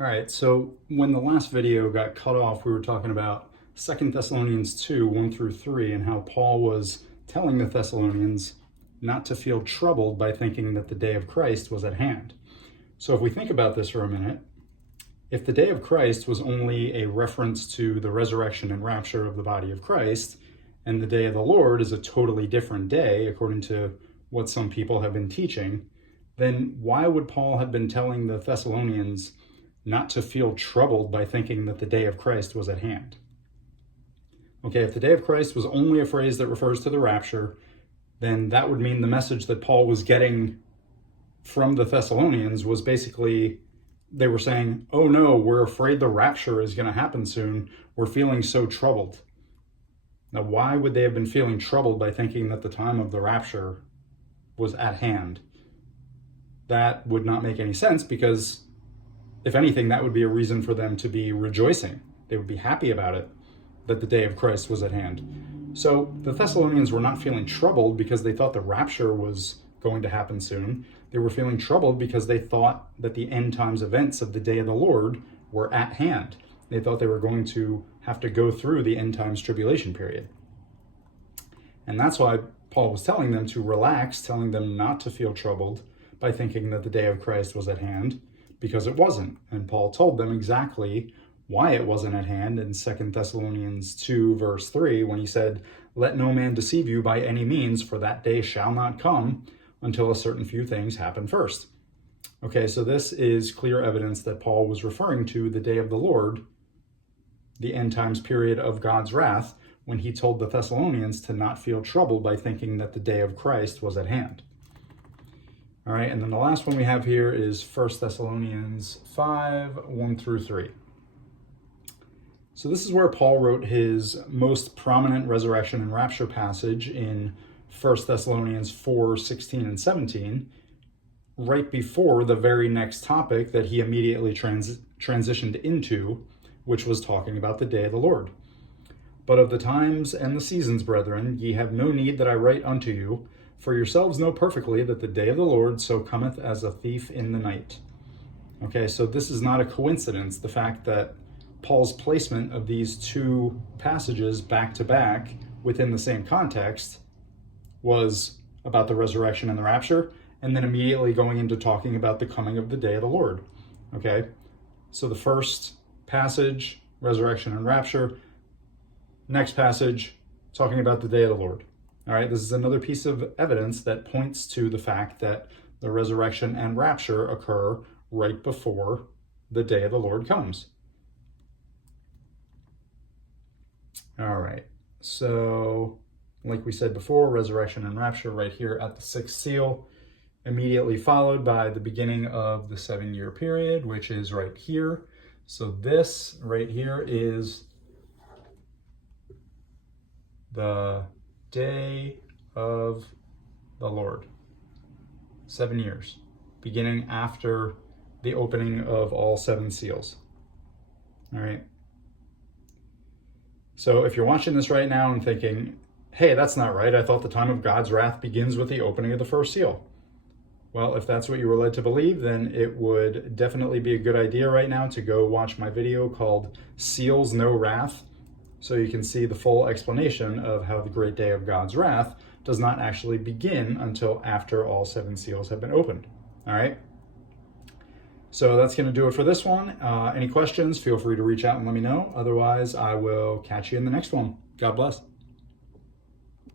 All right, so when the last video got cut off, we were talking about 2 Thessalonians 2, 1 through 3, and how Paul was telling the Thessalonians not to feel troubled by thinking that the day of Christ was at hand. So if we think about this for a minute, if the day of Christ was only a reference to the resurrection and rapture of the body of Christ, and the day of the Lord is a totally different day, according to what some people have been teaching, then why would Paul have been telling the Thessalonians not to feel troubled by thinking that the day of Christ was at hand? Okay, if the day of Christ was only a phrase that refers to the rapture, then that would mean the message that Paul was getting from the Thessalonians was basically, they were saying, oh no, we're afraid the rapture is going to happen soon. We're feeling so troubled. Now, why would they have been feeling troubled by thinking that the time of the rapture was at hand? That would not make any sense, because if anything, that would be a reason for them to be rejoicing. They would be happy about it, that the day of Christ was at hand. So the Thessalonians were not feeling troubled because they thought the rapture was going to happen soon. They were feeling troubled because they thought that the end times events of the day of the Lord were at hand. They thought they were going to have to go through the end times tribulation period. And that's why Paul was telling them to relax, telling them not to feel troubled by thinking that the day of Christ was at hand, because it wasn't. And Paul told them exactly why it wasn't at hand in 2 Thessalonians 2, verse 3, when he said, "Let no man deceive you by any means, for that day shall not come until a certain few things happen first." Okay, so this is clear evidence that Paul was referring to the day of the Lord, the end times period of God's wrath, when he told the Thessalonians to not feel troubled by thinking that the day of Christ was at hand. All right, and then the last one we have here is 1 Thessalonians 5, 1 through 3. So this is where Paul wrote his most prominent resurrection and rapture passage in 1 Thessalonians 4, 16 and 17, right before the very next topic that he immediately transitioned into, which was talking about the day of the Lord. "But of the times and the seasons, brethren, ye have no need that I write unto you, for yourselves know perfectly that the day of the Lord so cometh as a thief in the night." Okay, so this is not a coincidence. The fact that Paul's placement of these two passages back to back within the same context was about the resurrection and the rapture, and then immediately going into talking about the coming of the day of the Lord. Okay, so the first passage, resurrection and rapture. Next passage, talking about the day of the Lord. All right, this is another piece of evidence that points to the fact that the resurrection and rapture occur right before the day of the Lord comes. All right, so like we said before, resurrection and rapture right here at the sixth seal, immediately followed by the beginning of the 7-year period, which is right here. So this right here is the day of the Lord. 7 years, beginning after the opening of all 7 seals. All right. So if you're watching this right now and thinking, hey, that's not right, I thought the time of God's wrath begins with the opening of the first seal. Well, if that's what you were led to believe, then it would definitely be a good idea right now to go watch my video called Seals No Wrath, so you can see the full explanation of how the great day of God's wrath does not actually begin until after all 7 seals have been opened. All right? So that's going to do it for this one. Any questions, feel free to reach out and let me know. Otherwise, I will catch you in the next one. God bless.